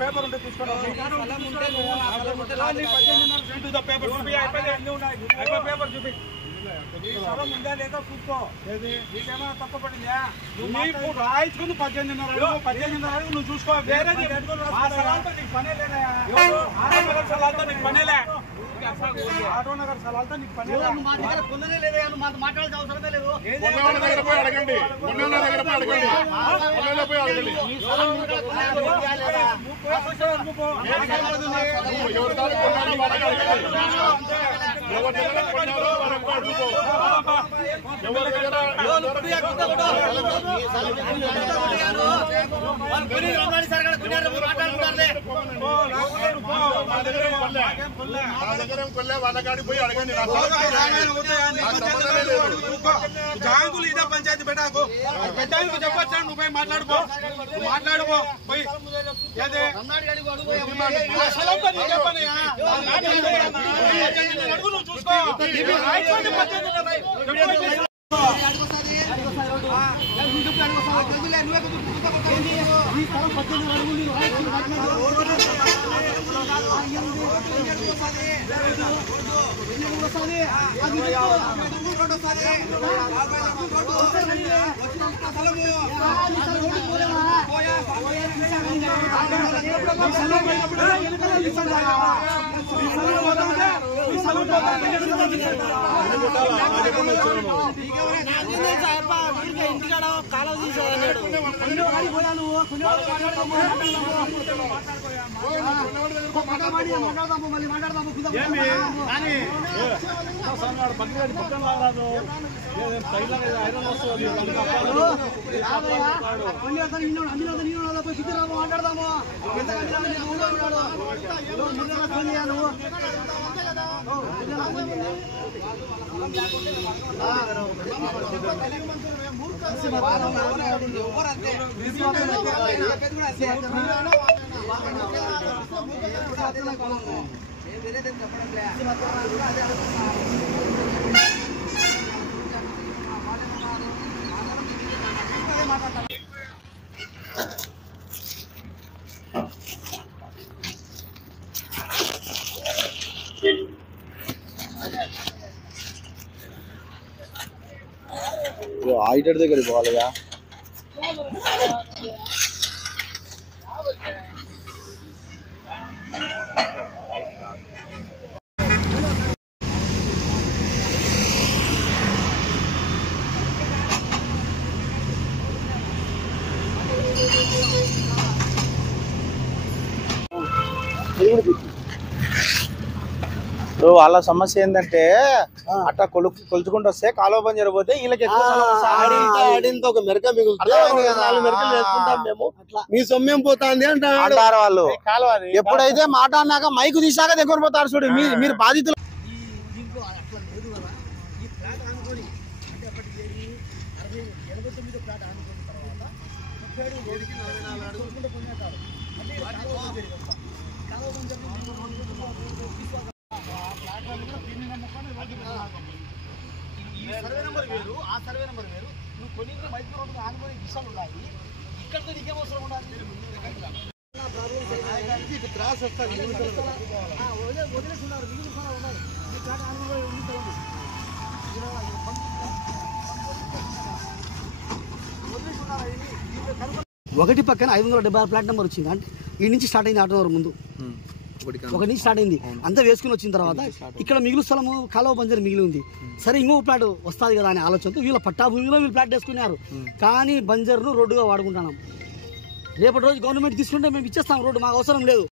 Paper ఉంటే తీసుకోండి paper చూపి ఉందా లేదా చూసుకో నీకేమో తప్ప పడిందా నువ్వు రాయించుకుని 18,500 నువ్వు చూసుకో వేరే నీకు పనే లేదా సలాలతో నీకు పనేలే ఆటో నగర్ సలాలతో నీకు పనే మాట్లాడాల్సిన అవసరమే లేదు అడగండి జాంగులు ఇదే పంచాయతీ పెట్టాకు పెద్దానికి చెప్పొచ్చా నువ్వు పోయి మాట్లాడుకో పోయి నువ్వు చూసుకో ఇంటికాడ కాలువ తీసేవాడు మాట్లాడదాము ఆడిటర్ దగ్గరికి పోవాలిగా వాళ్ళ సమస్య ఏంటంటే అట్లా కొలుచుకుంటూ వస్తే కాలువ బంద్ జరిగిపోతే వీళ్ళకి ఒక మెరక మేము మీ సొమ్యం పోతాంది అంటారు వాళ్ళు. ఎప్పుడైతే మాట అన్నాక మైకు తీసాక దగ్గర పోతారు చూడు. మీరు బాధితులు సర్వే నెంబర్ వేరు, ఆ సర్వే నెంబర్ వేరు. నువ్వు కొన్ని మైక్రో రోడ్డు ఆనుకొని దిశలు ఉన్నాయి. ఇక్కడితో నీకేం అవసరం ఉండాలి? క్రాస్ వస్తుంది వదిలేసి ఉన్నారు. మిగిలిన సార్ ఉన్నాయి. ఒకటి పక్కన 576 ప్లాట్ నెంబర్ వచ్చింది. అంటే ఈ నుంచి స్టార్ట్ అయింది ఆటో ముందు ఒక నుంచి స్టార్ట్ అయింది. అంతా వేసుకుని వచ్చిన తర్వాత ఇక్కడ మిగిలిన స్థలము కాలువ బంజరు మిగిలి ఉంది. సరే ఇంకో ప్లాట్ వస్తుంది కదా అనే ఆలోచనతో వీళ్ళ పట్టా భూమిలో వీళ్ళు ప్లాట్ వేసుకున్నారు. కానీ బంజర్ను రోడ్డుగా వాడుకుంటున్నాం. రేపటి రోజు గవర్నమెంట్ తీసుకుంటే మేము ఇచ్చేస్తాం రోడ్డు, మాకు అవసరం లేదు.